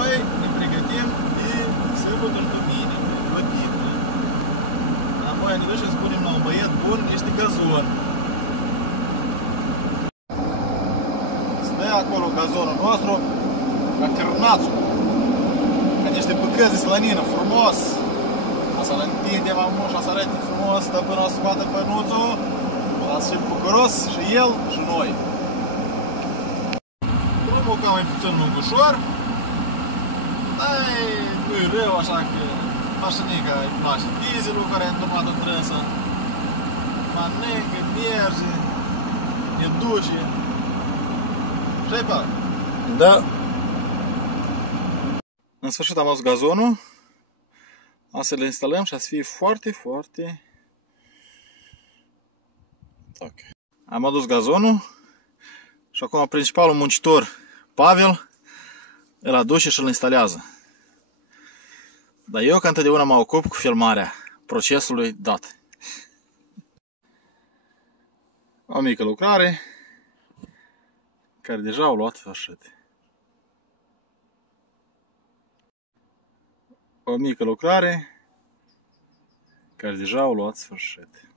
noi ne pregătim de sâmbătă și duminică, plătită. Apoi ne ducem să punem la un băiet bun niște gazon. Stă acolo gazonul nostru, ca cârnațul, ca niște bucăți de slănină, frumos. O să-l întindem amuș, o să arăte frumos, stă până o să scoată pănuțul, o lasă și bucuros și el și noi. Drumul cam mai puțin lungușor, dar nu-i rău, așa că mașinica îi cunoaște dieselul care a înturmat în trânsă, mănâncă, merge, ne duce. Și-ai pa? Da. În sfârșit am adus gazonul. O să le instalăm și o să fie foarte, foarte... Am adus gazonul și acum principalul muncitor, Pavel, îl aduce și îl instalează. Dar eu ca întotdeauna mă ocup cu filmarea procesului dat. O mică lucrare care deja au luat sfârșit. O mică lucrare care deja au luat sfârșit.